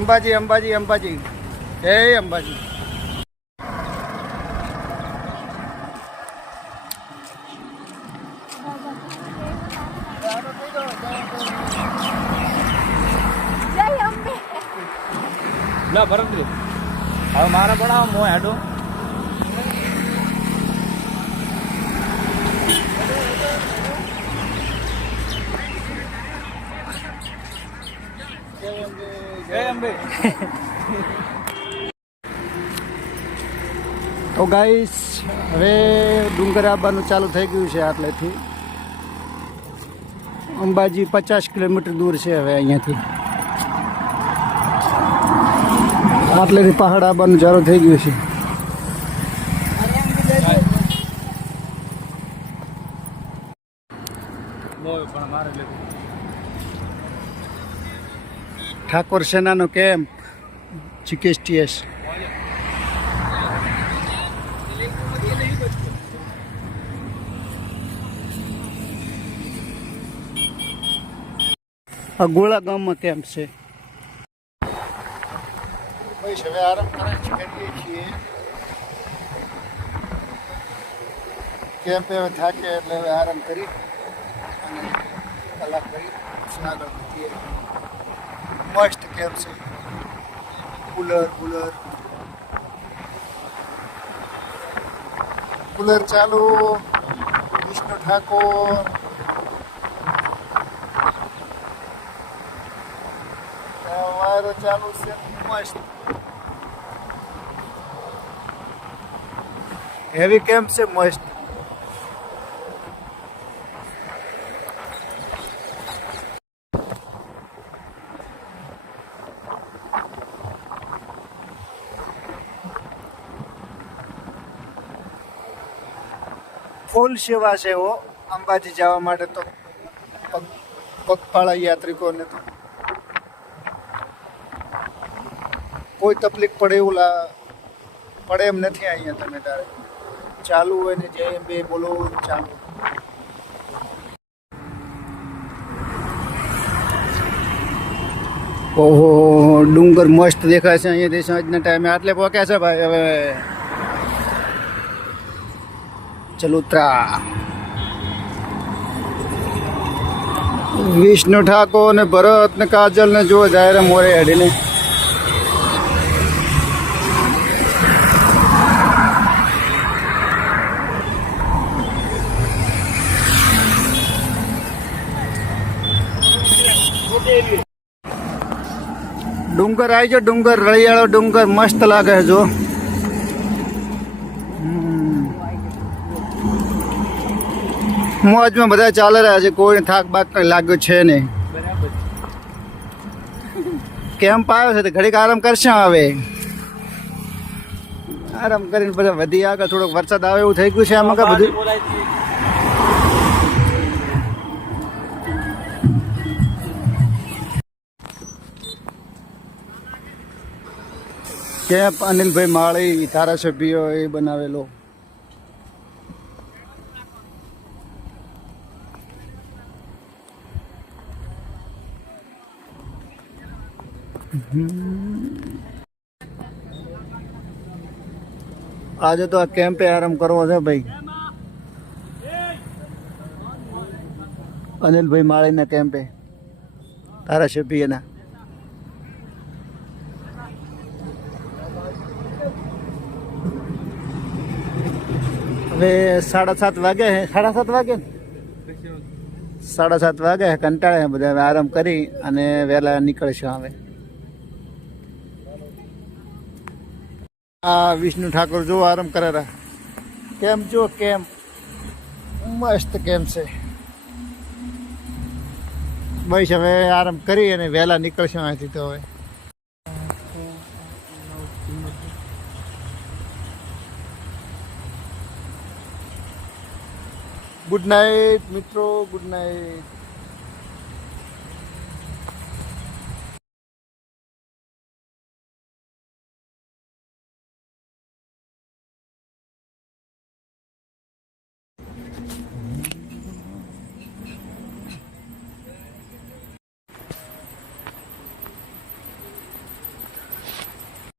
અંબાજી અંબાજી અંબાજી. જય અંબાજી. ના ભરત હવે મારે ભણાવો હું હેડો. તો ગાઈસ, હવે ડુંગર આવવાનું ચાલુ થઈ ગયું છે આટલેથી. અંબાજી પચાસ કિલોમીટર દૂર છે હવે અહીંયાથી. આટલેથી પહાડ આવવાનું ચાલુ થઈ ગયું છે. પણ મારે ઠાકોર સેનાનો કેમ્પ જીકેએસટીએસ ગોળા ગામમાં કેમ્પ છે? હવે આરામ છીએ. કેમ્પ હવે થાકે એટલે હવે આરામ કરી અને મસ્ત કેમ છે? Cooler cooler. કુલર ચાલુ. વિષ્ણુ ઠાકોર. વાયરો ચાલુ છે. મસ્ત. હેવી કેમ્પ છે? મસ્ત. ફૂલ સેવા છે ઓ અંબાજી જવા માટે તો પગ પગપાળા યાત્રિકોને તો કોઈ તકલીફ પડે એવું લા પડે એમ નથી અહીંયા તમે તારે ચાલુ હોય ને જે બે બોલો ચાલુ ઓહો ડુંગર મસ્ત દેખાય છે અહીંયાથી સાંજના ટાઈમે આટલે પહોંચ્યા છે ભાઈ હવે ચલુત્રા વિષ્ણુ ઠાકોર ને ભરત ને કાજલ ને જો જાહેર મોરે હેડીને ડુંગર આવી જો ડુંગર રળિયાળો ડુંગર મસ્ત લાગે જો મોજમાં બધા ચાલે રહ્યા છે, કોઈ થાક બાક લાગ્યો છે નહીં. કેમ્પ આવ્યો છે તો ઘડીક આરામ કરશે હવે. આરામ કરીને પછી વધી આગળ, થોડોક વરસાદ આવે એવું થઈ ગયું છે આમાં કે બધું? કેમ્પ અનિલભાઈ માળી ધારાસભ્યો એ બનાવેલો. આજે તો આ કેમ્પે આરામ કરવો છે ભાઈ. અનિલભાઈ માળીના કેમ્પે ધારાસભ્યના. હવે સાડા સાત વાગે સાડા સાત વાગે? સાડા સાત વાગે કંટાળે બધા. આરામ કરી અને વહેલા નીકળશું હવે. આ વિષ્ણુ ઠાકોર જો આરામ કરે કેમ જો, કેમ? મસ્ત કેમ છે? બસ હવે આરામ કરી અને વહેલા નીકળશું અહીંથી તો હવે. ગુડ નાઇટ મિત્રો. Good night